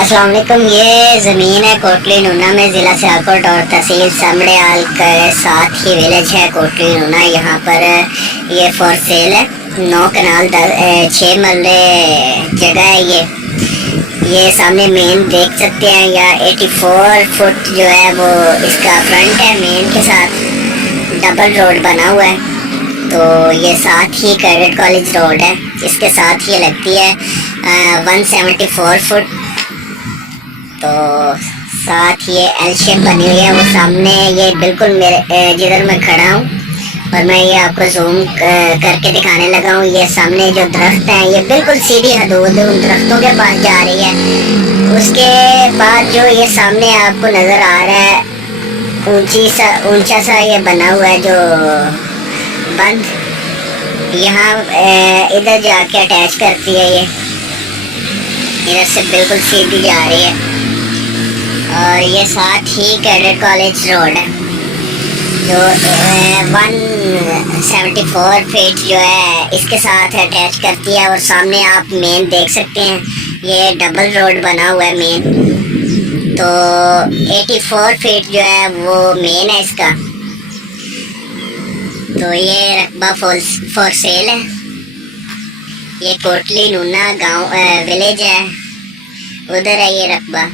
अस्सलाम वालेकुम। ये ज़मीन है कोटली नूना में, ज़िला सियालकोट और तहसील समड़ियाल के साथ ही विलेज है कोटली नूना। यहाँ पर ये फॉर सेल है। 9 कनाल 6 मरले जगह है। ये सामने मेन देख सकते हैं, या 84 फुट जो है वो इसका फ्रंट है। मेन के साथ डबल रोड बना हुआ है। तो ये साथ ही कैडेट कॉलेज रोड है, इसके साथ ही लगती है 174 फुट। तो साथ ये एल शेप बनी हुई है। वो सामने ये बिल्कुल मेरे जिधर मैं खड़ा हूँ, और मैं ये आपको जूम करके दिखाने लगा हूँ। ये सामने जो दरख्त हैं, ये बिल्कुल सीधी हदूद उन दरख्तों के पास जा रही है। उसके बाद जो ये सामने आपको नज़र आ रहा है, ऊंचा सा ये बना हुआ है जो बंद, यहाँ इधर जाके अटैच करती है। ये इधर से बिल्कुल सीधी जा रही है। और ये साथ ही कैडेट कॉलेज रोड है जो 174 फीट जो है इसके साथ अटैच करती है। और सामने आप मेन देख सकते हैं, ये डबल रोड बना हुआ है मेन। तो 84 फीट जो है वो मेन है इसका। तो ये रकबा फॉर सेल है। ये कोटली नूना गांव विलेज है, उधर है ये रकबा।